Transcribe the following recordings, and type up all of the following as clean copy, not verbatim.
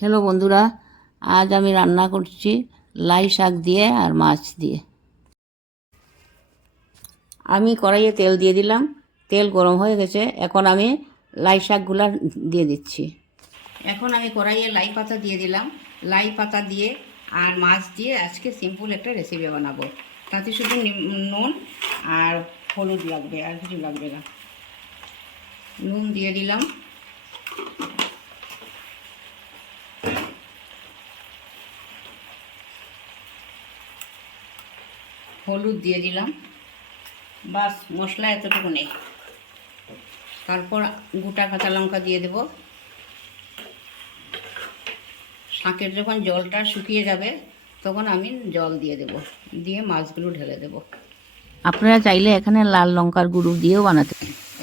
Hello বন্ধুরা, আজ আমি রান্না করছি লাই শাক দিয়ে আর মাছ দিয়ে। আমি কড়াইয়ে তেল দিয়ে দিলাম, তেল গরম হয়ে গেছে। এখন আমি লাই শাকগুলা দিয়ে দিচ্ছি। এখন আমি কড়াইয়ে লাই পাতা দিয়ে দিলাম। লাই পাতা দিয়ে আর মাছ দিয়ে আজকে সিম্পল একটা রেসিপি বানাবো। তাতে শুধু নুন আর হলুদ লাগবে, আর কিছু লাগবে না। নুন দিয়ে দিলাম, হলুদ দিয়ে দিলাম, বাস মশলা এতটুকু নেই। তারপর গোটা কাঁচা লঙ্কা দিয়ে দেব। শাকের যখন জলটা শুকিয়ে যাবে তখন আমি জল দিয়ে দেব, দিয়ে মাছগুলো ঢেলে দেব। আপনারা চাইলে এখানে লাল লঙ্কার গুঁড়ো দিয়েও বানাতে।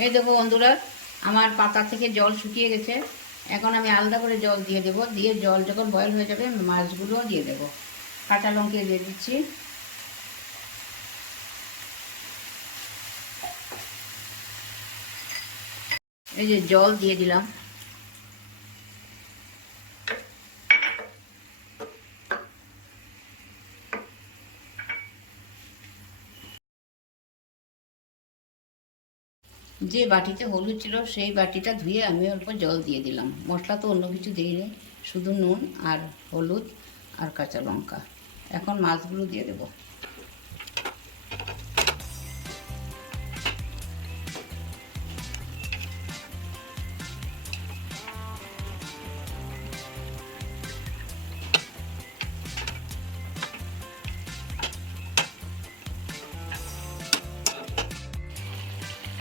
এই দেখো বন্ধুরা, আমার পাতা থেকে জল শুকিয়ে গেছে। এখন আমি আলাদা করে জল দিয়ে দেব, দিয়ে জল যখন বয়েল হয়ে যাবে মাছগুলোও দিয়ে দেব। কাঁচা লঙ্কা দিয়ে দিচ্ছি, এই যে জল দিয়ে দিলাম। যে বাটিতে হলুদ ছিল সেই বাটিটা ধুয়ে আমি অল্প জল দিয়ে দিলাম। মশলা তো অন্য কিছু দিইনি, শুধু নুন আর হলুদ আর কাঁচা লঙ্কা। এখন মাছগুলো দিয়ে দেব।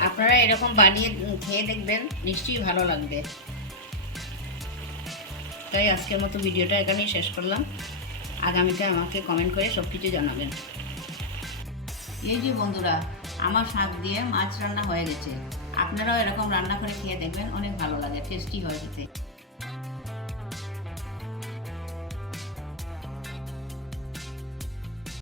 আপনারা এরকম বানিয়ে খেয়ে দেখবেন, নিশ্চয়ই ভালো লাগবে। তাই আজকের মতো ভিডিওটা এখানেই শেষ করলাম। আগামীতে আমাকে কমেন্ট করে সব কিছু জানাবেন। এই যে বন্ধুরা, আমার শাক দিয়ে মাছ রান্না হয়ে গেছে। আপনারাও এরকম রান্না করে খেয়ে দেখবেন, অনেক ভালো লাগে, টেস্টি হয় খেতে।